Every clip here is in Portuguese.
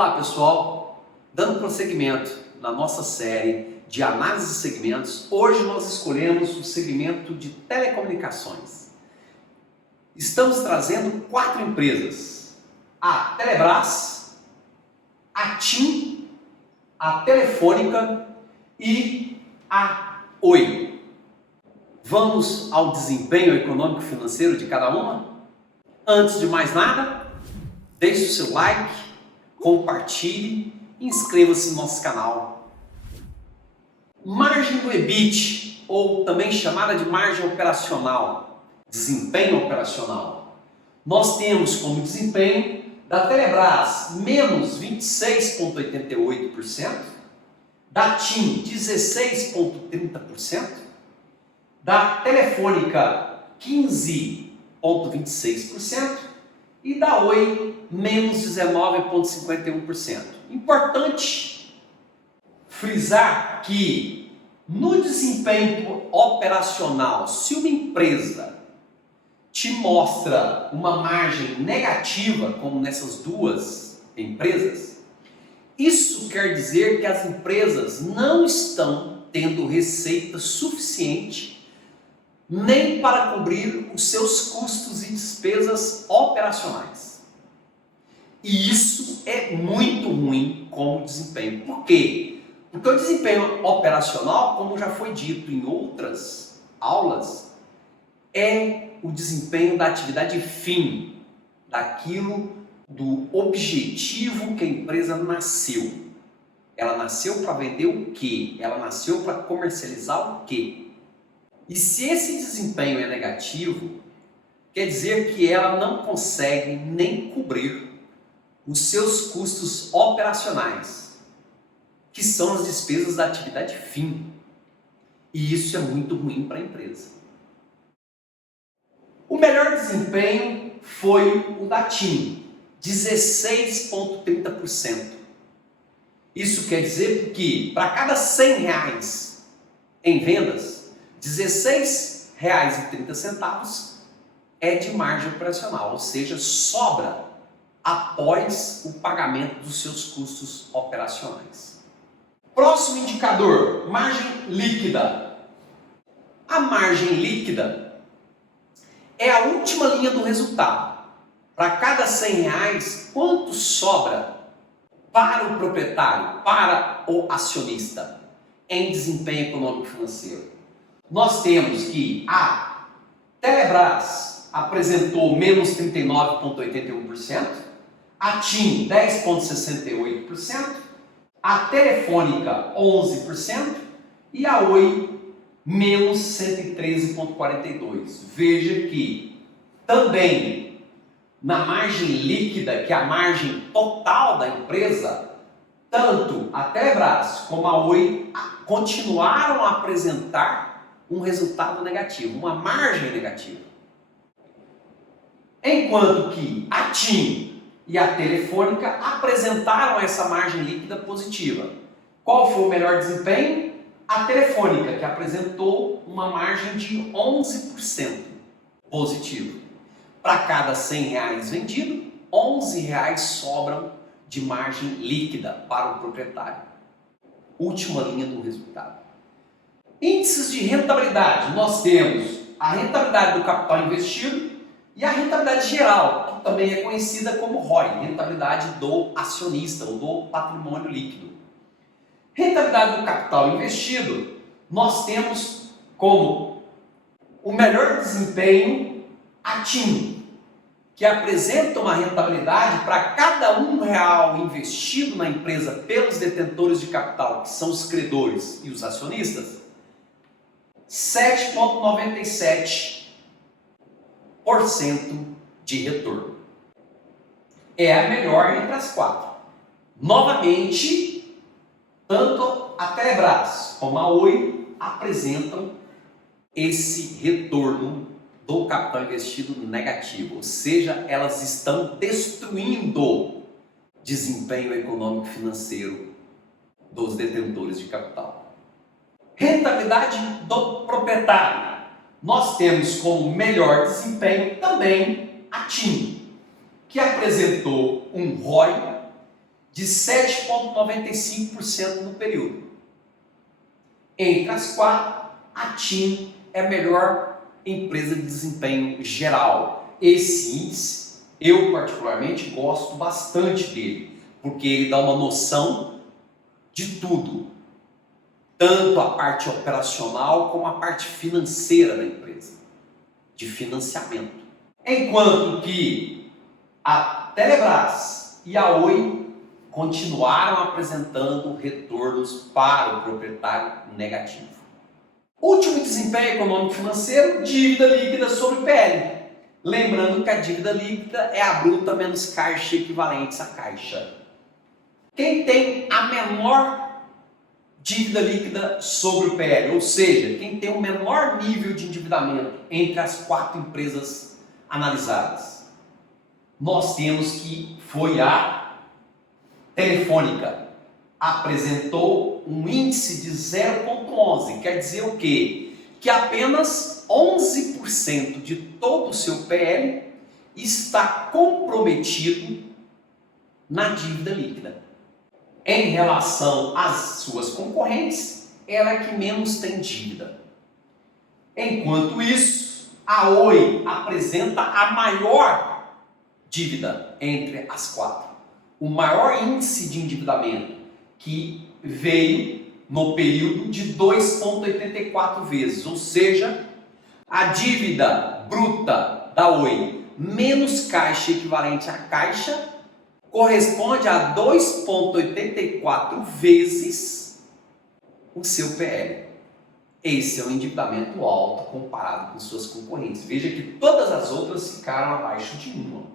Olá pessoal, dando prosseguimento na nossa série de análise de segmentos, hoje nós escolhemos o segmento de telecomunicações. Estamos trazendo 4 empresas: a Telebrás, a TIM, a Telefônica e a Oi. Vamos ao desempenho econômico e financeiro de cada uma? Antes de mais nada, deixe o seu like, compartilhe e inscreva-se no nosso canal. Margem do EBIT, ou também chamada de margem operacional, desempenho operacional. Nós temos como desempenho da Telebrás menos 26,88%, da TIM 16,30%, da Telefônica 15,26%, e da Oi, menos 19,51%. Importante frisar que no desempenho operacional, se uma empresa te mostra uma margem negativa, como nessas duas empresas, isso quer dizer que as empresas não estão tendo receita suficiente nem para cobrir os seus custos e despesas operacionais. E isso é muito ruim como desempenho. Por quê? Porque o desempenho operacional, como já foi dito em outras aulas, é o desempenho da atividade fim, daquilo do objetivo que a empresa nasceu. Ela nasceu para vender o quê? Ela nasceu para comercializar o quê? E se esse desempenho é negativo, quer dizer que ela não consegue nem cobrir os seus custos operacionais, que são as despesas da atividade fim. E isso é muito ruim para a empresa. O melhor desempenho foi o da TIM, 16,30%. Isso quer dizer que para cada R$100 em vendas, R$16,30 é de margem operacional, ou seja, sobra após o pagamento dos seus custos operacionais. Próximo indicador, margem líquida. A margem líquida é a última linha do resultado. Para cada R$100, quanto sobra para o proprietário, para o acionista, em desempenho econômico e financeiro? Nós temos que a Telebrás apresentou menos 39,81%, a TIM 10,68%, a Telefônica 11% e a Oi menos 113,42%. Veja que também na margem líquida, que é a margem total da empresa, tanto a Telebrás como a Oi continuaram a apresentar um resultado negativo, uma margem negativa. Enquanto que a TIM e a Telefônica apresentaram essa margem líquida positiva. Qual foi o melhor desempenho? A Telefônica, que apresentou uma margem de 11% positivo. Para cada R$100 vendido, R$11 sobram de margem líquida para o proprietário. Última linha do resultado. Índices de rentabilidade, nós temos a rentabilidade do capital investido e a rentabilidade geral, que também é conhecida como ROI, rentabilidade do acionista ou do patrimônio líquido. Rentabilidade do capital investido, nós temos como o melhor desempenho a TIM, que apresenta uma rentabilidade para cada R$1 investido na empresa pelos detentores de capital, que são os credores e os acionistas, 7,97% de retorno. É a melhor entre as 4. Novamente, tanto a Telebrás como a Oi apresentam esse retorno do capital investido negativo, ou seja, elas estão destruindo desempenho econômico e financeiro dos detentores de capital. Rentabilidade do proprietário. Nós temos como melhor desempenho também a TIM, que apresentou um ROI de 7,95% no período. Entre as quatro, a TIM é a melhor empresa de desempenho geral. Esse índice, eu particularmente gosto bastante dele, porque ele dá uma noção de tudo, tanto a parte operacional como a parte financeira da empresa, de financiamento. Enquanto que a Telebrás e a Oi continuaram apresentando retornos para o proprietário negativo. Último desempenho econômico financeiro, dívida líquida sobre PL. Lembrando que a dívida líquida é a bruta menos caixa equivalentes à caixa. Quem tem a menor dívida líquida sobre o PL, ou seja, quem tem o menor nível de endividamento entre as quatro empresas analisadas, nós temos que foi a Telefônica. Apresentou um índice de 0,11, quer dizer o quê? Que apenas 11% de todo o seu PL está comprometido na dívida líquida. Em relação às suas concorrentes, ela é que menos tem dívida. Enquanto isso, a Oi apresenta a maior dívida entre as quatro. O maior índice de endividamento, que veio no período de 2,84 vezes, ou seja, a dívida bruta da Oi menos caixa equivalente à caixa corresponde a 2,84 vezes o seu PL. Esse é um endividamento alto comparado com suas concorrentes. Veja que todas as outras ficaram abaixo de 1.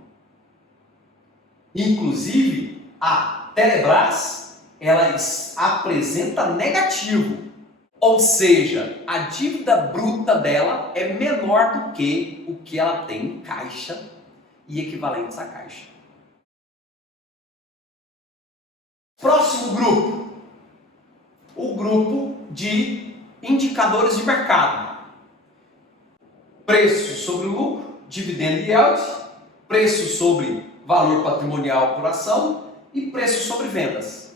Inclusive, a Telebrás, ela apresenta negativo. Ou seja, a dívida bruta dela é menor do que o que ela tem em caixa e equivalentes à caixa. Próximo grupo, o grupo de indicadores de mercado. Preço sobre lucro, dividendo e yield, preço sobre valor patrimonial por ação e preço sobre vendas.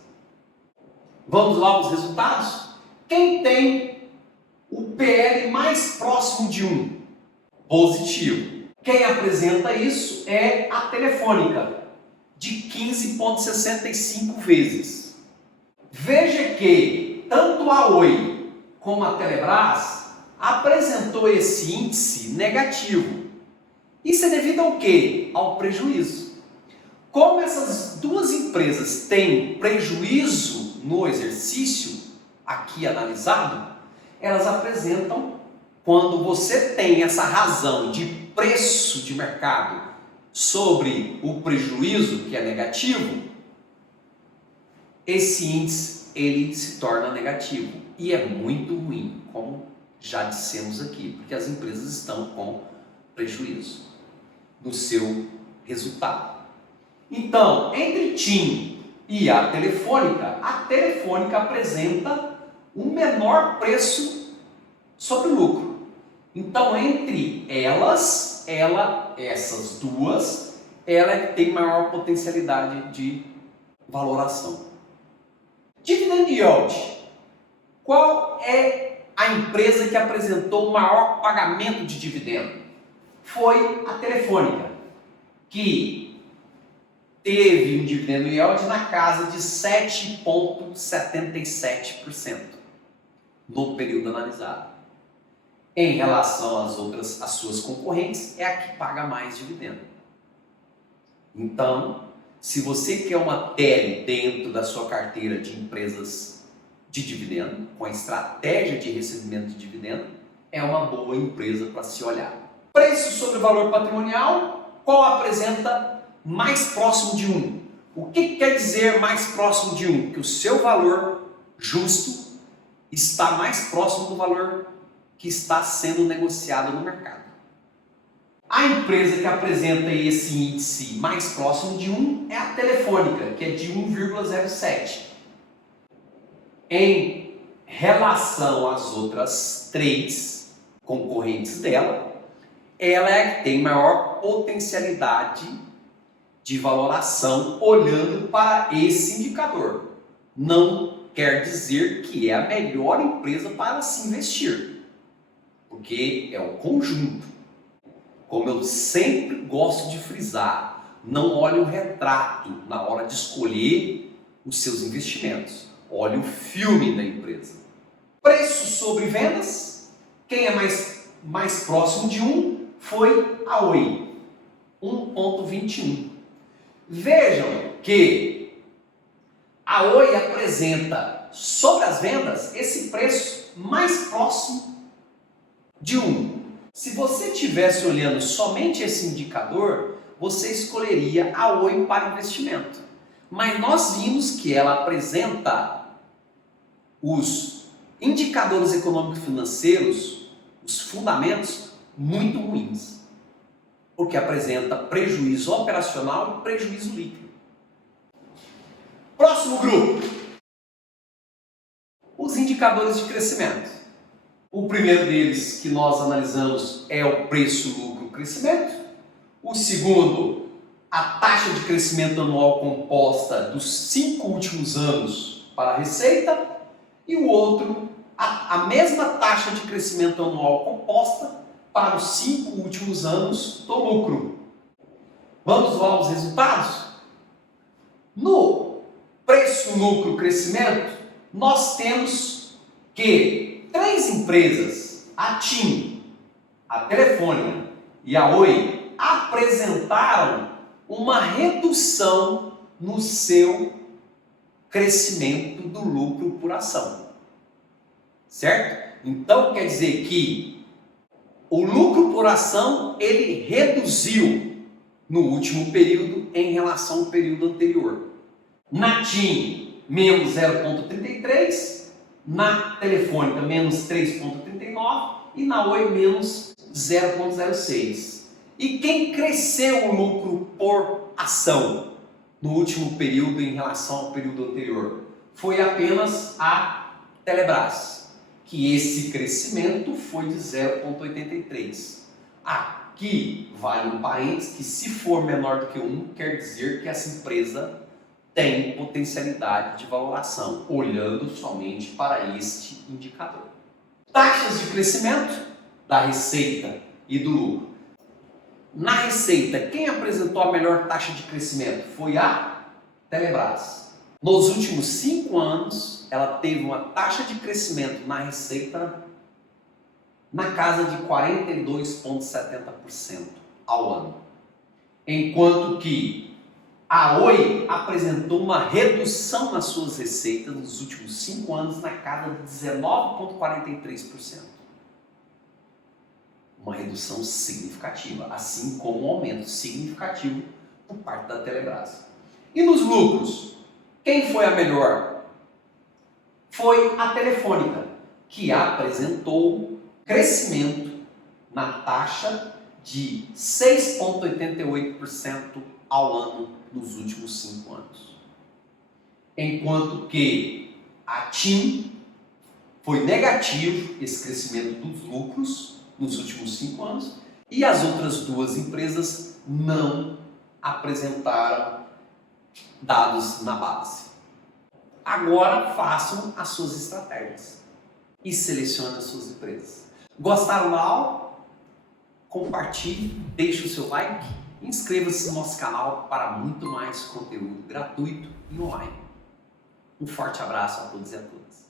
Vamos lá aos resultados? Quem tem o PL mais próximo de 1? Positivo. Quem apresenta isso é a Telefônica, de 15,65 vezes. Veja que tanto a Oi como a Telebrás apresentou esse índice negativo. Isso é devido ao quê? Ao prejuízo. Como essas duas empresas têm prejuízo no exercício aqui analisado, elas apresentam, quando você tem essa razão de preço de mercado sobre o prejuízo, que é negativo, esse índice ele se torna negativo e é muito ruim, como já dissemos aqui, porque as empresas estão com prejuízo no seu resultado. Então, entre TIM e a Telefônica apresenta um menor preço sobre o lucro. Então, entre elas, essas duas, ela é que tem maior potencialidade de valoração. Dividend Yield. Qual é a empresa que apresentou o maior pagamento de dividendo? Foi a Telefônica, que teve um dividendo yield na casa de 7,77% no período analisado. Em relação às suas concorrentes, é a que paga mais dividendo. Então, se você quer uma tele dentro da sua carteira de empresas de dividendo, com a estratégia de recebimento de dividendo, é uma boa empresa para se olhar. Preço sobre valor patrimonial, qual apresenta mais próximo de 1? O que quer dizer mais próximo de 1? Que o seu valor justo está mais próximo do valor que está sendo negociado no mercado. A empresa que apresenta esse índice mais próximo de 1 é a Telefônica, que é de 1,07. Em relação às outras três concorrentes dela, ela é a que tem maior potencialidade de valoração olhando para esse indicador. Não quer dizer que é a melhor empresa para se investir, porque é o conjunto. Como eu sempre gosto de frisar, não olhe o retrato na hora de escolher os seus investimentos. Olhe o filme da empresa. Preço sobre vendas. Quem é mais próximo de 1 foi a Oi, 1,21. Vejam que a Oi apresenta sobre as vendas esse preço mais próximo de 1. Se você estivesse olhando somente esse indicador, você escolheria a Oi para investimento. Mas nós vimos que ela apresenta os indicadores econômicos financeiros, os fundamentos, muito ruins. Porque apresenta prejuízo operacional e prejuízo líquido. Próximo grupo. Os indicadores de crescimento. O primeiro deles que nós analisamos é o preço-lucro-crescimento. O segundo, a taxa de crescimento anual composta dos 5 últimos anos para a receita. E o outro, a mesma taxa de crescimento anual composta para os 5 últimos anos do lucro. Vamos lá aos resultados? No preço-lucro-crescimento, nós temos que 3 empresas, a TIM, a Telefônica e a Oi, apresentaram uma redução no seu crescimento do lucro por ação. Certo? Então quer dizer que o lucro por ação ele reduziu no último período em relação ao período anterior. Na TIM, menos 0,33%. Na Telefônica, menos 3,39% e na Oi, menos 0,06%. E quem cresceu o lucro por ação no último período em relação ao período anterior? Foi apenas a Telebrás, que esse crescimento foi de 0,83%. Aqui vale um parênteses que se for menor do que 1, quer dizer que essa empresa tem potencialidade de valoração, olhando somente para este indicador. Taxas de crescimento da receita e do lucro. Na receita, quem apresentou a melhor taxa de crescimento foi a Telebrás. Nos últimos 5 anos, ela teve uma taxa de crescimento na receita na casa de 42,70% ao ano. Enquanto que a Oi apresentou uma redução nas suas receitas nos últimos 5 anos na casa de 19,43%. Uma redução significativa, assim como um aumento significativo por parte da Telebrás. E nos lucros, quem foi a melhor? Foi a Telefônica, que apresentou crescimento na taxa de 6,88% ao ano nos últimos 5 anos. Enquanto que a TIM foi negativo esse crescimento dos lucros nos últimos 5 anos e as outras 2 empresas não apresentaram dados na base. Agora façam as suas estratégias e selecionem as suas empresas. Gostaram da aula? Compartilhe, deixe o seu like. Inscreva-se no nosso canal para muito mais conteúdo gratuito e online. Um forte abraço a todos e a todas.